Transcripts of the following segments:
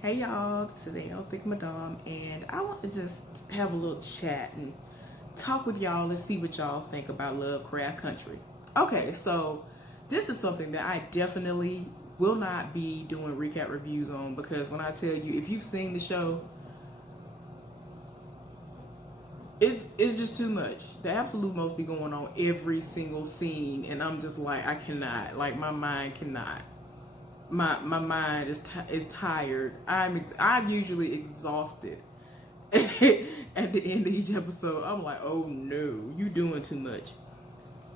Hey y'all, this is AL Thick Madame, and I want to just have a little chat and talk with y'all and see what y'all think about Lovecraft Country. Okay, so this is something that I definitely will not be doing recap reviews on because when I tell you, if you've seen the show, it's just too much. The absolute most be going on every single scene, and I'm just like, I cannot, like my mind cannot. My mind is tired. I'm usually exhausted at the end of each episode. I'm like, oh no, you doing too much,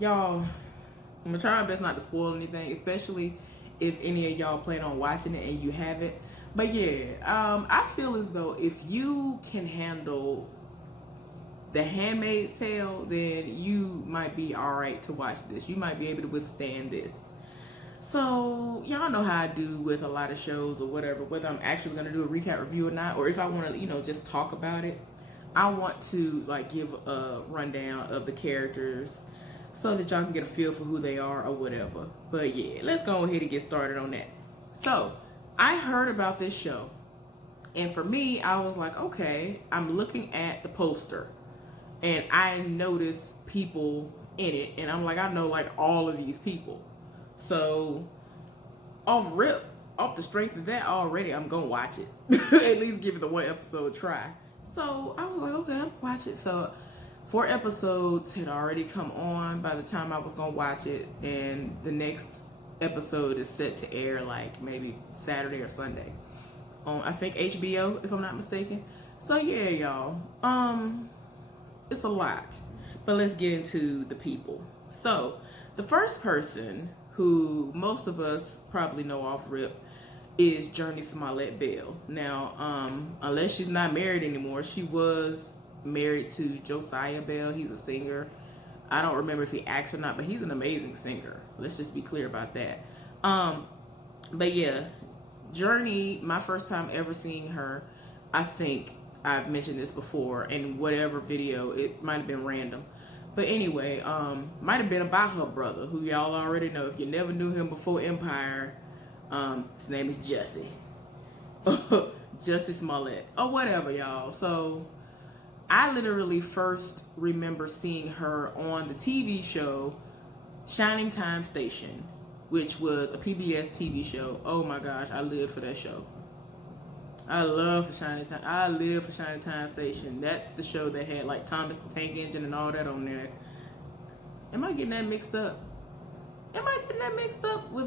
y'all. I'm gonna try my best not to spoil anything, especially if any of y'all plan on watching it and you haven't. But yeah, I feel as though if you can handle The Handmaid's Tale, then you might be all right to watch this. You might be able to withstand this. So y'all know how I do with a lot of shows or whatever, whether I'm actually gonna do a recap review or not, or if I want to, just talk about it. I want to like give a rundown of the characters so that y'all can get a feel for who they are or whatever. But yeah, let's go ahead and get started on that. So I heard about this show, and for me, I was like, okay, I'm looking at the poster, and I noticed people in it, and I'm like, I know like all of these people. So off the strength of that already, I'm gonna watch it. At least give it the one episode try. So I was like, okay, I'll watch it. So 4 episodes had already come on by the time I was gonna watch it, and the next episode is set to air like maybe Saturday or Sunday on I think HBO if I'm not mistaken. So yeah, y'all. It's a lot. But let's get into the people. So the first person who most of us probably know off rip is Journey Smallett Bell. Now, unless she's not married anymore, she was married to Josiah Bell. He's a singer. I don't remember if he acts or not, but he's an amazing singer. Let's just be clear about that. But yeah, Journey, my first time ever seeing her, I think I've mentioned this before in whatever video. It might have been random. But anyway, might have been about her brother, who y'all already know. If you never knew him before Empire, his name is Jesse. Jesse Smallett. Or whatever, y'all. So, I literally first remember seeing her on the TV show Shining Time Station, which was a PBS TV show. Oh my gosh, I lived for that show. I live for Shining Time Station. That's the show that had like Thomas the Tank Engine and all that on there. Am I getting that mixed up? With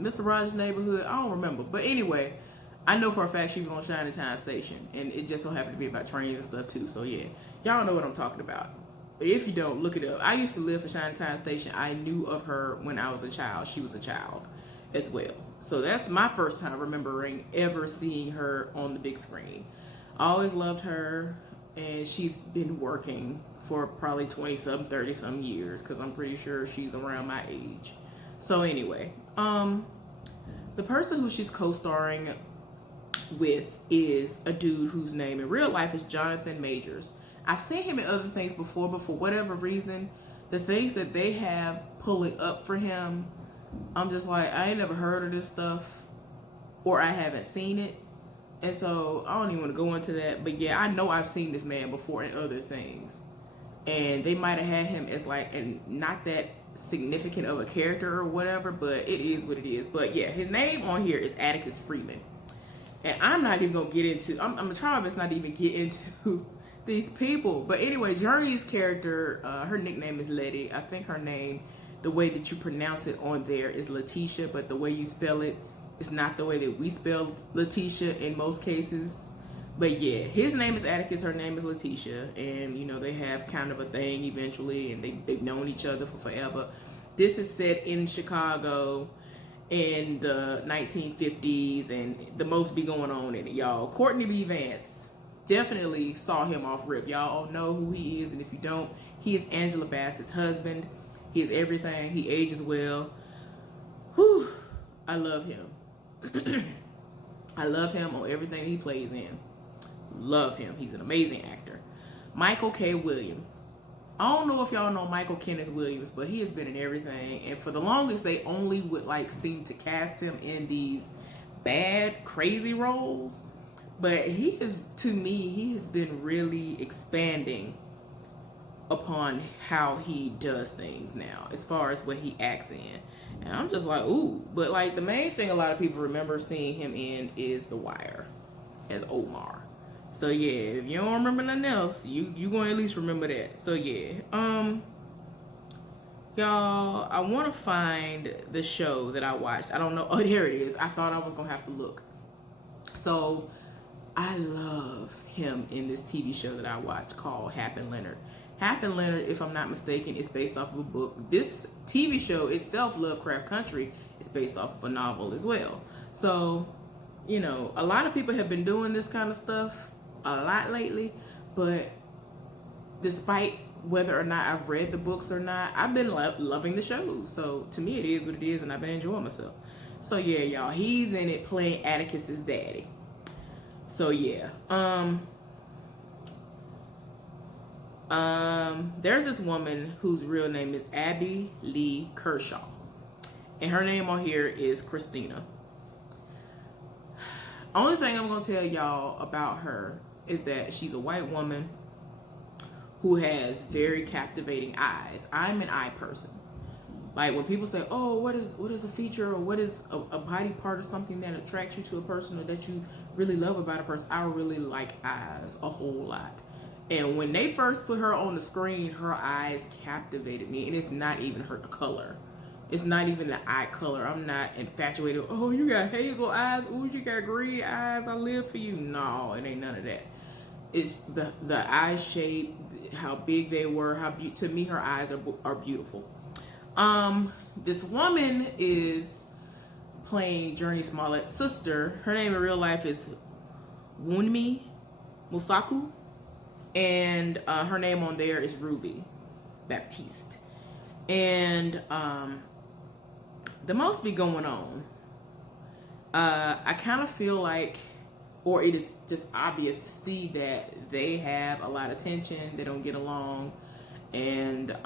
Mr. Rogers' Neighborhood? I don't remember. But anyway, I know for a fact she was on Shining Time Station, and it just so happened to be about trains and stuff too. So yeah, y'all know what I'm talking about. If you don't, look it up. I used to live for Shining Time Station. I knew of her when I was a child. She was a child as well. So that's my first time remembering ever seeing her on the big screen. I always loved her, and she's been working for probably 20-some, 30-some years, because I'm pretty sure she's around my age. So anyway, the person who she's co-starring with is a dude whose name in real life is Jonathan Majors. I've seen him in other things before, but for whatever reason, the things that they have pulling up for him, I'm just like, I ain't never heard of this stuff, or I haven't seen it. And so I don't even want to go into that. But yeah, I know I've seen this man before in other things. And they might have had him as like, and not that significant of a character or whatever, but it is what it is. But yeah, his name on here is Atticus Freeman. And I'm not even going to get into, I'm going to try my best not to even get into these people. But anyway, Journey's character, her nickname is Letty. I think her name, the way that you pronounce it on there is Letitia, but the way you spell it is not the way that we spell Letitia in most cases. But yeah, his name is Atticus, her name is Letitia, and they have kind of a thing eventually, and they've known each other for forever. This is set in Chicago in the 1950s, and the most be going on in it, y'all. Courtney B. Vance, definitely saw him off rip. Y'all all know who he is, and if you don't, he is Angela Bassett's husband. He is everything. He ages well. Whew. I love him. I love him on everything he plays in. Love him. He's an amazing actor. Michael K. Williams. I don't know if y'all know Michael Kenneth Williams, but he has been in everything. And for the longest, they only would like seem to cast him in these bad, crazy roles. But he is, to me, he has been really expanding upon how he does things now, as far as what he acts in. And I'm just like, ooh. But like the main thing a lot of people remember seeing him in is The Wire as Omar. So yeah, if you don't remember nothing else, you gonna at least remember that. So yeah, y'all, I want to find the show that I watched. I don't know. Oh, there it is. I thought I was gonna have to look. So I love him in this TV show that I watched called Hap and Leonard. Hap and Leonard, if I'm not mistaken, is based off of a book. This TV show itself, Lovecraft Country, is based off of a novel as well. So, you know, a lot of people have been doing this kind of stuff a lot lately, but despite whether or not I've read the books or not, I've been loving the shows. So to me, it is what it is, and I've been enjoying myself. So yeah, y'all, he's in it playing Atticus's daddy. So yeah, there's this woman whose real name is Abby Lee Kershaw, and her name on here is Christina. Only thing I'm gonna tell y'all about her is that she's a white woman who has very captivating eyes. I'm an eye person. Like when people say, oh, what is a feature, or what is a body part or something that attracts you to a person, or that you really love about a person, I really like eyes a whole lot. And when they first put her on the screen, her eyes captivated me. And it's not even her color. It's not even the eye color. I'm not infatuated. Oh, you got hazel eyes. Oh, you got green eyes. I live for you. No, it ain't none of that. It's the eye shape, how big they were. To me, her eyes are beautiful. This woman is playing Journey Smollett's sister. Her name in real life is Wunmi Musaku, and her name on there is Ruby Baptiste. And the most be going on. I kind of feel like, or it is just obvious to see that they have a lot of tension. They don't get along, and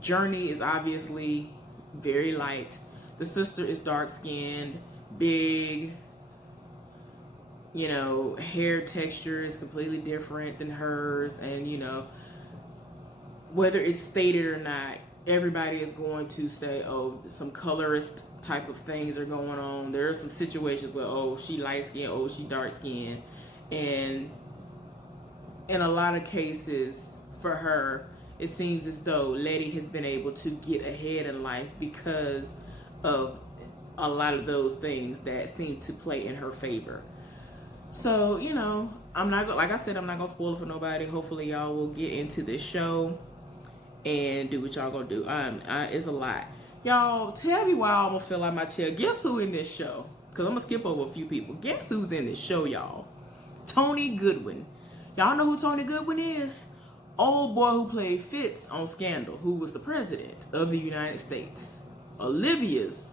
Journey is obviously very light. The sister is dark-skinned, big, you know, hair texture is completely different than hers, and you know, whether it's stated or not, everybody is going to say, oh, some colorist type of things are going on. There are some situations where, oh, she light-skinned, oh, she dark-skinned, and in a lot of cases for her, it seems as though Letty has been able to get ahead in life because of a lot of those things that seem to play in her favor. So, you know, like I said, I'm not gonna spoil it for nobody. Hopefully y'all will get into this show and do what y'all gonna do. It's a lot. Y'all, tell me why I almost fell out my chair. Guess who in this show? Because I'm gonna skip over a few people. Guess who's in this show, y'all? Tony Godwin. Y'all know who Tony Godwin is? Old boy who played Fitz on Scandal, who was the president of the United States. Olivia's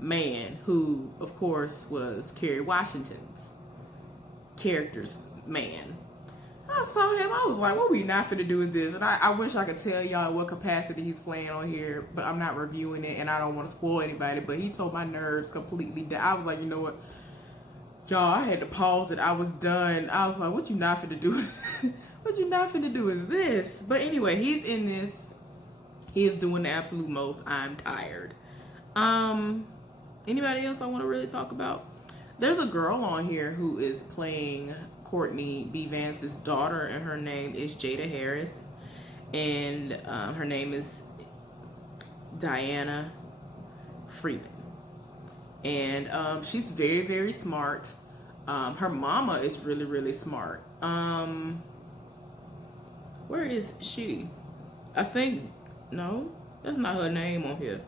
man, who, of course, was Kerry Washington's character's man. I saw him, I was like, what we not finna do is this. And I wish I could tell y'all what capacity he's playing on here, but I'm not reviewing it and I don't want to spoil anybody, but he told my nerves completely down. I was like, you know what? Y'all, I had to pause it. I was done. I was like, what you not finna do? What you not finna do is this. But anyway, he's in this. He is doing the absolute most. I'm tired. Anybody else I want to really talk about? There's a girl on here who is playing Courtney B. Vance's daughter, and her name is Jada Harris, and her name is Diana Freeman, and she's very, very smart. Her mama is really, really smart. Where is she? I think, no, that's not her name on here.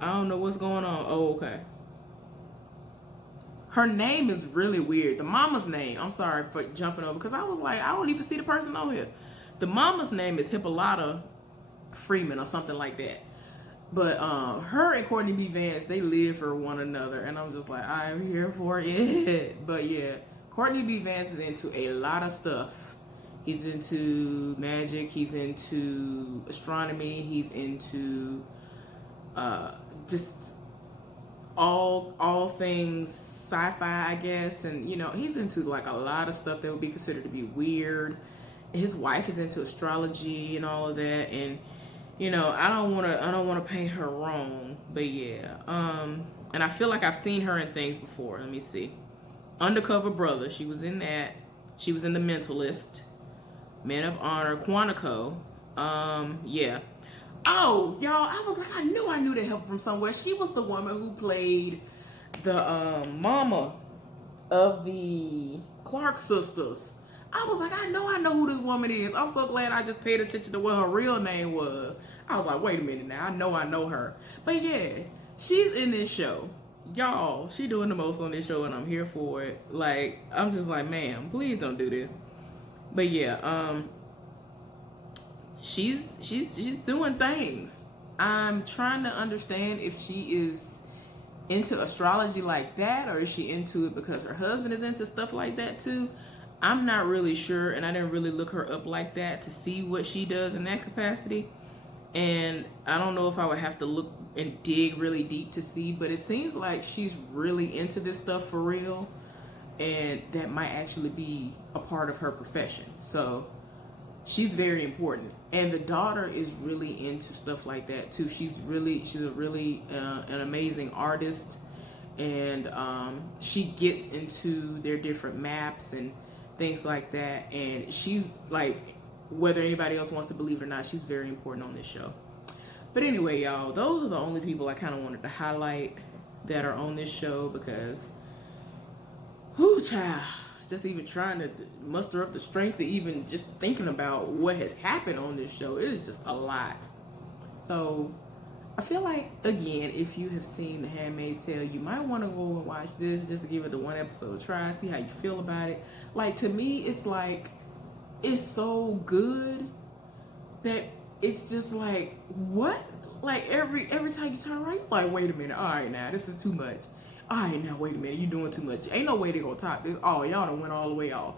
I don't know what's going on. Oh, okay. Her name is really weird. The mama's name, I'm sorry for jumping over, because I was like, I don't even see the person on here. The mama's name is Hippolyta Freeman or something like that. But her and Courtney B. Vance, they live for one another. And I'm just like, I'm here for it. But yeah, Courtney B. Vance is into a lot of stuff He's into magic. He's into astronomy. He's into just all things sci-fi, I guess. And you know, he's into like a lot of stuff that would be considered to be weird. His wife is into astrology and all of that. And you know, I don't want to paint her wrong, but yeah. And I feel like I've seen her in things before. Let me see. Undercover Brother. She was in that. She was in The Mentalist, Men of Honor, Quantico. Yeah. Oh, y'all, I was like, I knew that help from somewhere. She was the woman who played the mama of the Clark sisters. I was like, I know who this woman is. I'm so glad I just paid attention to what her real name was. I was like, wait a minute now, I know her. But yeah, she's in this show. Y'all, she doing the most on this show and I'm here for it. Like, I'm just like, ma'am, please don't do this. But yeah, she's doing things. I'm trying to understand if she is into astrology like that, or is she into it because her husband is into stuff like that too. I'm not really sure, and I didn't really look her up like that to see what she does in that capacity. And I don't know if I would have to look and dig really deep to see, but it seems like she's really into this stuff for real, and that might actually be a part of her profession. So she's very important. And the daughter is really into stuff like that too. She's a really an amazing artist, and she gets into their different maps and things like that. And she's like, whether anybody else wants to believe it or not, she's very important on this show. But anyway, y'all, those are the only people I kind of wanted to highlight that are on this show, because whoo, child, just even trying to muster up the strength to even just thinking about what has happened on this show, it is just a lot. So I feel like, again, if you have seen The Handmaid's Tale, you might want to go and watch this just to give it the one episode try, see how you feel about it. Like, to me, it's like, it's so good that it's just like, what? Like, every time you turn around, you're like, wait a minute, all right, now, this is too much. All right, now, wait a minute, you're doing too much. Ain't no way to go top this. Oh, y'all done went all the way off.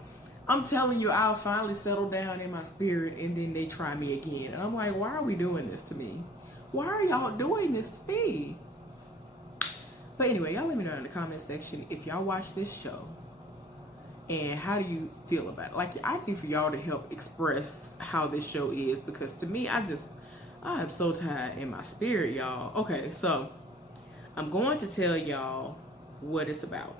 I'm telling you, I'll finally settle down in my spirit, and then they try me again. And I'm like, why are we doing this to me? Why are y'all doing this to me? But anyway, y'all let me know in the comment section if y'all watch this show, and how do you feel about it? Like, I need for y'all to help express how this show is, because to me, I am so tired in my spirit, y'all. Okay, so I'm going to tell y'all what it's about.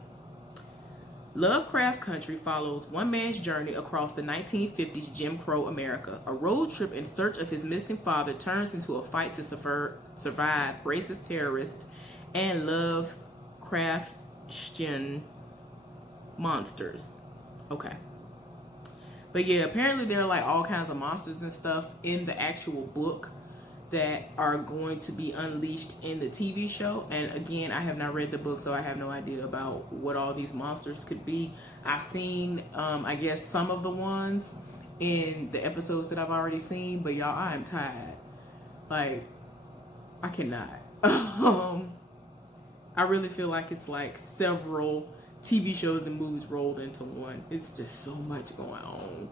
Lovecraft Country follows one man's journey across the 1950s Jim Crow America. A road trip in search of his missing father turns into a fight to survive racist terrorists and Lovecraftian monsters. Okay. But yeah, apparently there are like all kinds of monsters and stuff in the actual book that are going to be unleashed in the TV show. And again, I have not read the book, so I have no idea about what all these monsters could be. I've seen, I guess, some of the ones in the episodes that I've already seen, but y'all, I am tired. Like, I cannot. I really feel like it's like several TV shows and movies rolled into one. It's just so much going on.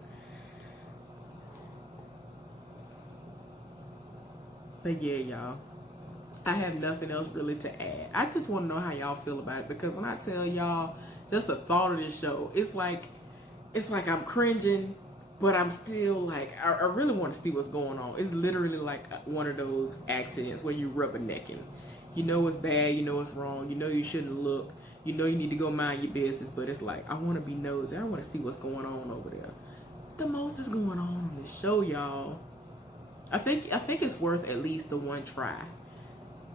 But yeah, y'all, I have nothing else really to add. I just want to know how y'all feel about it, because when I tell y'all just the thought of this show, it's like I'm cringing, but I'm still like, I really want to see what's going on. It's literally like one of those accidents where you rubbernecking. You know it's bad, you know it's wrong, you know you shouldn't look, you know you need to go mind your business, but it's like, I want to be nosy. I want to see what's going on over there. The most is going on this show, y'all. I think it's worth at least the one try.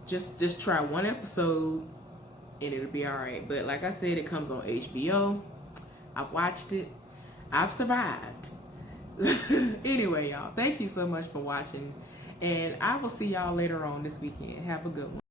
Just try one episode and it'll be all right. But like I said, it comes on HBO. I've watched it. I've survived. Anyway, y'all, thank you so much for watching, and I will see y'all later on this weekend. Have a good one.